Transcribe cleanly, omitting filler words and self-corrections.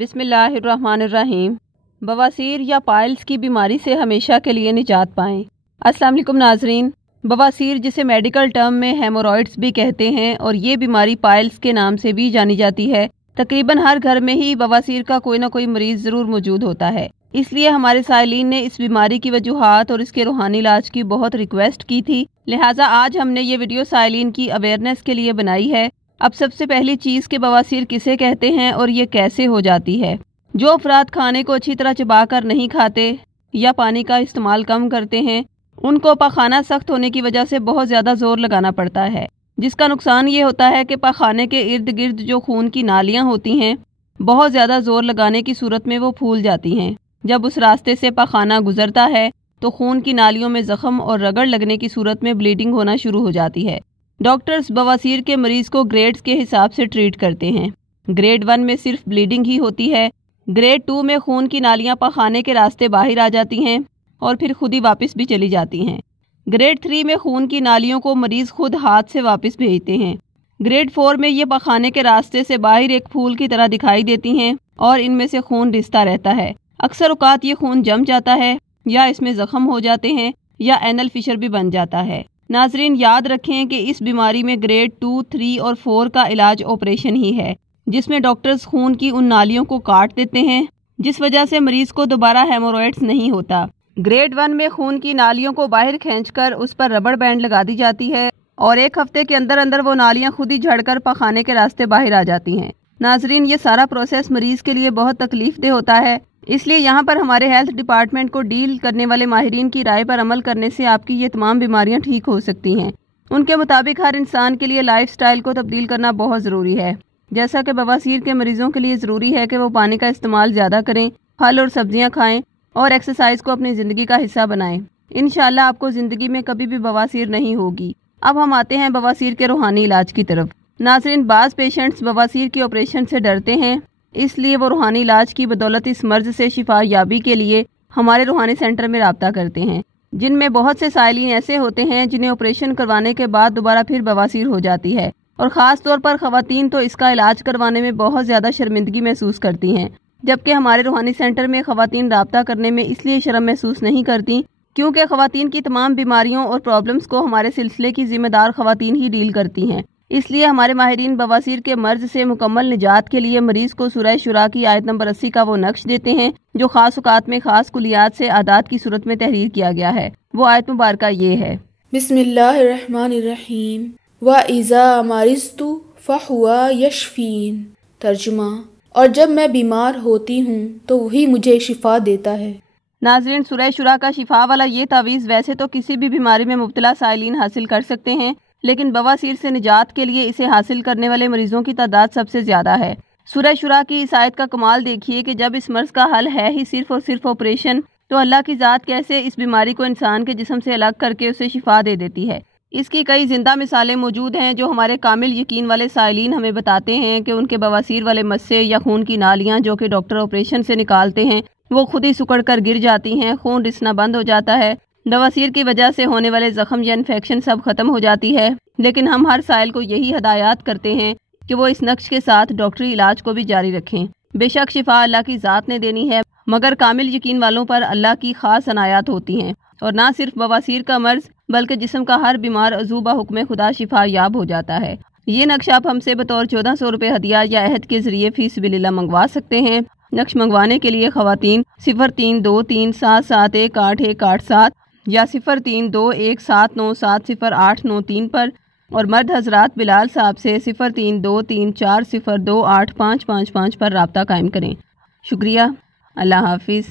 بسم اللہ الرحمن الرحیم۔ بواسیر یا پائلز کی بیماری سے ہمیشہ کے لیے نجات پائیں۔ السلام علیکم ناظرین۔ بواسیر جسے میڈیکل ٹرم میں ہیمورائڈز بھی کہتے ہیں اور یہ بیماری پائلز کے نام سے بھی جانی جاتی ہے۔ تقریباً ہر گھر میں ہی بواسیر کا کوئی نہ کوئی مریض ضرور موجود ہوتا ہے۔ اس لیے ہمارے سائلین نے اس بیماری کی وجوہات اور اس کے روحانی علاج کی بہت ریکویسٹ کی تھی، لہٰذا آج ہم نے یہ ویڈیو سائلین کی اویئرنیس کے لیے بنائی ہے۔ اب سب سے پہلی چیز کہ بواسیر کسے کہتے ہیں اور یہ کیسے ہو جاتی ہے۔ جو افراد کھانے کو اچھی طرح چبا کر نہیں کھاتے یا پانی کا استعمال کم کرتے ہیں، ان کو پاخانہ سخت ہونے کی وجہ سے بہت زیادہ زور لگانا پڑتا ہے، جس کا نقصان یہ ہوتا ہے کہ پاخانے کے ارد گرد جو خون کی نالیاں ہوتی ہیں بہت زیادہ زور لگانے کی صورت میں وہ پھول جاتی ہیں۔ جب اس راستے سے پاخانہ گزرتا ہے تو خون کی نالیوں میں زخم اور رگڑ لگنے کی صورت میں بلیڈنگ ہونا شروع ہو جاتی ہے۔ ڈاکٹرز بواسیر کے مریض کو گریڈز کے حساب سے ٹریٹ کرتے ہیں۔ گریڈ 1 میں صرف بلیڈنگ ہی ہوتی ہے، گریڈ 2 میں خون کی نالیاں پاخانے کے راستے باہر آ جاتی ہیں اور پھر خود ہی واپس بھی چلی جاتی ہیں۔ گریڈ 3 میں خون کی نالیوں کو مریض خود ہاتھ سے واپس بھیجتے ہیں۔ گریڈ 4 میں یہ پاخانے کے راستے سے باہر ایک پھول کی طرح دکھائی دیتی ہیں اور ان میں سے خون رستا رہتا ہے۔ اکثر اوقات یہ خون جم جاتا ہے یا اس میں زخم ہو جاتے ہیں یا اینل فشر بھی بن جاتا ہے۔ ناظرین یاد رکھیں کہ اس بیماری میں گریڈ 2، 3 اور 4 کا علاج آپریشن ہی ہے، جس میں ڈاکٹرز خون کی ان نالیوں کو کاٹ دیتے ہیں جس وجہ سے مریض کو دوبارہ ہیمورائڈز نہیں ہوتا۔ گریڈ 1 میں خون کی نالیوں کو باہر کھینچ کر اس پر ربڑ بینڈ لگا دی جاتی ہے اور ایک ہفتے کے اندر اندر وہ نالیاں خود ہی جھڑ کر پاخانے کے راستے باہر آ جاتی ہیں۔ ناظرین یہ سارا پروسیس مریض کے لیے بہت تکلیف دہ ہوتا ہے، اس لیے یہاں پر ہمارے ہیلتھ ڈپارٹمنٹ کو ڈیل کرنے والے ماہرین کی رائے پر عمل کرنے سے آپ کی یہ تمام بیماریاں ٹھیک ہو سکتی ہیں۔ ان کے مطابق ہر انسان کے لیے لائف سٹائل کو تبدیل کرنا بہت ضروری ہے، جیسا کہ بواسیر کے مریضوں کے لیے ضروری ہے کہ وہ پانی کا استعمال زیادہ کریں، پھل اور سبزیاں کھائیں اور ایکسرسائز کو اپنی زندگی کا حصہ بنائیں۔ انشاءاللہ آپ کو زندگی میں کبھی بھی بواسیر نہیں ہوگی۔ اب ہم آتے ہیں بواسیر کے روحانی علاج کی طرف۔ ناظرین بعض پیشنٹس بواسیر کے آپریشن سے ڈرتے ہیں، اس لیے وہ روحانی علاج کی بدولت اس مرض سے شفا یابی کے لیے ہمارے روحانی سینٹر میں رابطہ کرتے ہیں، جن میں بہت سے سائلین ایسے ہوتے ہیں جنہیں آپریشن کروانے کے بعد دوبارہ پھر بواسیر ہو جاتی ہے، اور خاص طور پر خواتین تو اس کا علاج کروانے میں بہت زیادہ شرمندگی محسوس کرتی ہیں، جبکہ ہمارے روحانی سینٹر میں خواتین رابطہ کرنے میں اس لیے شرم محسوس نہیں کرتی کیونکہ خواتین کی تمام بیماریوں اور پرابلمز کو ہمارے سلسلے کی ذمہ دار خواتین ہی ڈیل کرتی ہیں۔ اس لیے ہمارے ماہرین بواسیر کے مرض سے مکمل نجات کے لیے مریض کو سورہ شورا کی آیت نمبر 80 کا وہ نقش دیتے ہیں جو خاص اوقات میں خاص کلیات سے اعداد کی صورت میں تحریر کیا گیا ہے۔ وہ آیت مبارکہ یہ ہے، بسم اللہ الرحمن الرحیم وَإِذَا مَرِضْتُ فَهُوَ يَشْفِينِ۔ ترجمہ، اور جب میں بیمار ہوتی ہوں تو وہی مجھے شفا دیتا ہے۔ ناظرین سورہ شورا کا شفا والا یہ تعویذ ویسے تو کسی بھی بیماری میں مبتلا سائلین حاصل کر سکتے ہیں، لیکن بواسیر سے نجات کے لیے اسے حاصل کرنے والے مریضوں کی تعداد سب سے زیادہ ہے۔ سورہ شورا کی اس آیت کا کمال دیکھیے کہ جب اس مرض کا حل ہے ہی صرف اور صرف آپریشن، تو اللہ کی ذات کیسے اس بیماری کو انسان کے جسم سے الگ کر کے اسے شفا دے دیتی ہے۔ اس کی کئی زندہ مثالیں موجود ہیں جو ہمارے کامل یقین والے سائلین ہمیں بتاتے ہیں کہ ان کے بواسیر والے مسے یا خون کی نالیاں جو کہ ڈاکٹر آپریشن سے نکالتے ہیں وہ خود ہی سکڑ کر گر جاتی ہیں، خون رسنا بند ہو جاتا ہے، بواسیر کی وجہ سے ہونے والے زخم یا انفیکشن سب ختم ہو جاتی ہے۔ لیکن ہم ہر سائل کو یہی ہدایات کرتے ہیں کہ وہ اس نقش کے ساتھ ڈاکٹری علاج کو بھی جاری رکھیں۔ بے شک شفا اللہ کی ذات نے دینی ہے، مگر کامل یقین والوں پر اللہ کی خاص عنایات ہوتی ہیں، اور نہ صرف بواسیر کا مرض بلکہ جسم کا ہر بیمار عضو بحکم خدا شفا یاب ہو جاتا ہے۔ یہ نقش آپ ہم سے بطور 1400 روپے ہدیہ یا عہد کے ذریعے فی سبیل اللہ منگوا سکتے ہیں۔ نقش منگوانے کے لیے خواتین 0323771887 یا 0321797083 پر، اور مرد حضرات بلال صاحب سے 0323402855 پر رابطہ قائم کریں۔ شکریہ، اللہ حافظ۔